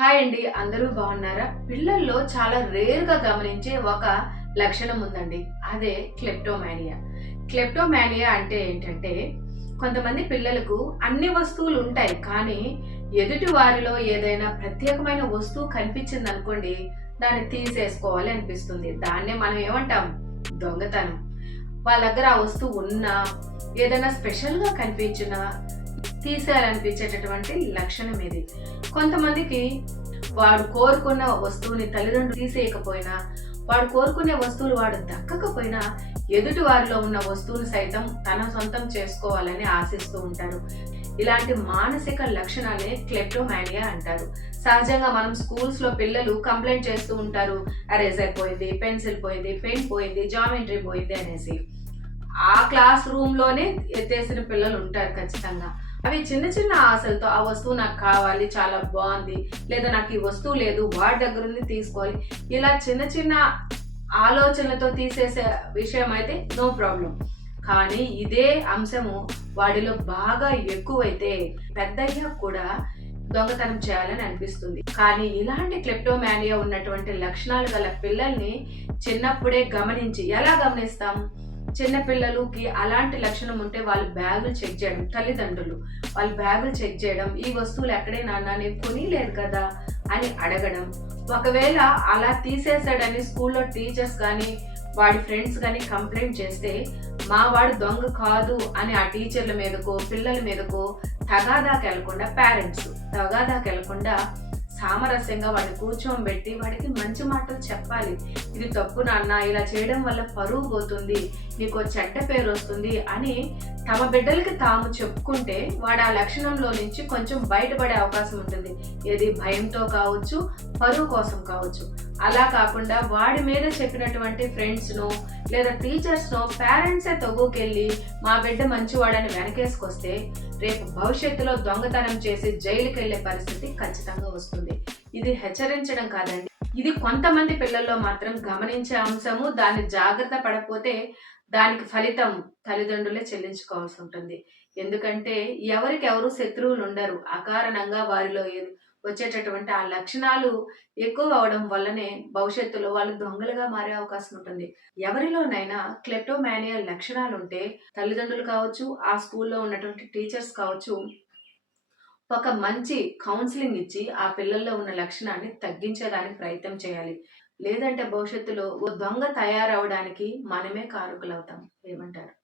Hi అండి అందరూ బాగున్నారా? పిల్లల్లో చాలా రేర్గా గమనించే ఒక లక్షణం ఉందండి. అదే క్లెప్టోమానియా. క్లెప్టోమానియా అంటే ఏంటంటే కొంతమంది పిల్లలకు అన్ని వస్తువులు ఉంటాయి కానీ ఎదుటి వారిలో ఏదైనా ప్రత్యేకమైన వస్తువు కనిపించింది అనుకోండి దాన్ని తీసేసుకోవాలి అనిపిస్తుంది. దాన్నే మనం ఏమంటాం? దొంగతనం. వాళ్ళ దగ్గర ఆ వస్తువు ఉన్నా ఏదైనా స్పెషల్గా కనిపించినా తీసేయాలనిపించేటటువంటి లక్షణం ఇది. కొంతమందికి వాడు కోరుకున్న వస్తువుని తల్లిదండ్రులు తీసేయకపోయినా వాడు కోరుకునే వస్తువులు వాడు దక్కకపోయినా ఎదుటి వారిలో ఉన్న వస్తువును సైతం తన సొంతం చేసుకోవాలని ఆశిస్తూ ఉంటారు. ఇలాంటి మానసిక లక్షణాలే క్లెప్టోమానియా అంటారు. సహజంగా మనం స్కూల్స్లో పిల్లలు కంప్లైంట్ చేస్తూ ఉంటారు అరేజర్ పోయింది పెన్సిల్ పోయింది పెన్ పోయింది జామెంట్రీ పోయింది అనేసి. ఆ క్లాస్ రూమ్లోనే ఎత్తేసిన పిల్లలు ఉంటారు ఖచ్చితంగా. అవి చిన్న చిన్న ఆశలతో ఆ వస్తువు నాకు కావాలి చాలా బాగుంది లేదా నాకు ఈ వస్తువు లేదు వాడి దగ్గర ఉంది తీసుకోవాలి. ఇలా చిన్న చిన్న ఆలోచనలతో తీసేసే విషయం అయితే నో ప్రాబ్లం కానీ ఇదే అంశము వాడిలో బాగా ఎక్కువైతే పెద్దయ్యాక కూడా దొంగతనం చేయాలని అనిపిస్తుంది. కానీ ఇలాంటి క్లెప్టోమానియా ఉన్నటువంటి లక్షణాలు గల పిల్లల్ని చిన్నప్పుడే గమనించి ఎలా గమనిస్తాం? చిన్న పిల్లలకి అలాంటి లక్షణం ఉంటే వాళ్ళు బ్యాగులు చెక్ చేయడం తల్లిదండ్రులు వాళ్ళు బ్యాగులు చెక్ చేయడం ఈ వస్తువులు ఎక్కడే నాన్న నేను కొనిలేదు కదా అని అడగడం. ఒకవేళ అలా తీసేసాడని స్కూల్లో టీచర్స్ కానీ వాడి ఫ్రెండ్స్ కానీ కంప్లైంట్ చేస్తే మా వాడు దొంగ కాదు అని ఆ టీచర్ల మీదకో పిల్లల మీదకో తగాదాకి వెళ్ళకుండా పేరెంట్స్ తగాదాకి వెళ్ళకుండా సామరస్యంగా వాడిని కూర్చోబెట్టి వాడికి మంచి మాటలు చెప్పాలి. ఇది తప్పు నాన్న ఇలా చేయడం వల్ల పరువు పోతుంది. నీకు చెడ్డ పేరు వస్తుంది అని తమ బిడ్డలకి తాము చెప్పుకుంటే వాడు ఆ లక్షణంలో నుంచి కొంచెం బయటపడే అవకాశం ఉంటుంది. ఏది భయంతో కావచ్చు పరువు కోసం కావచ్చు. అలా కాకుండా వాడి మీద చెప్పినటువంటి ఫ్రెండ్స్ను లేదా టీచర్స్ను పేరెంట్సే తవ్వుకెళ్ళి మా బిడ్డ మంచివాడని వెనకేసుకొస్తే రేపు భవిష్యత్తులో దొంగతనం చేసి జైలుకి వెళ్ళే పరిస్థితి ఖచ్చితంగా వస్తుంది. ఇది హెచ్చరించడం కాదండి. ఇది కొంతమంది పిల్లల్లో మాత్రం గమనించే అంశము. దాన్ని జాగ్రత్త పడకపోతే దానికి ఫలితం తల్లిదండ్రులే చెల్లించుకోవాల్సి ఉంటుంది. ఎందుకంటే ఎవరికి ఎవరు శత్రువులు ఉండరు. అకారణంగా వారిలో వచ్చేటటువంటి ఆ లక్షణాలు ఎక్కువ అవడం వల్లనే భవిష్యత్తులో వాళ్ళు దొంగలుగా మారే అవకాశం ఉంటుంది. ఎవరిలోనైనా క్లెప్టోమానియల్ లక్షణాలు ఉంటే తల్లిదండ్రులు కావచ్చు ఆ స్కూల్లో ఉన్నటువంటి టీచర్స్ కావచ్చు ఒక మంచి కౌన్సిలింగ్ ఇచ్చి ఆ పిల్లల్లో ఉన్న లక్షణాన్ని తగ్గించేదానికి ప్రయత్నం చేయాలి. లేదంటే భవిష్యత్తులో ఓ దొంగ తయారవడానికి మనమే కారకులవుతాం. ఏమంటారు?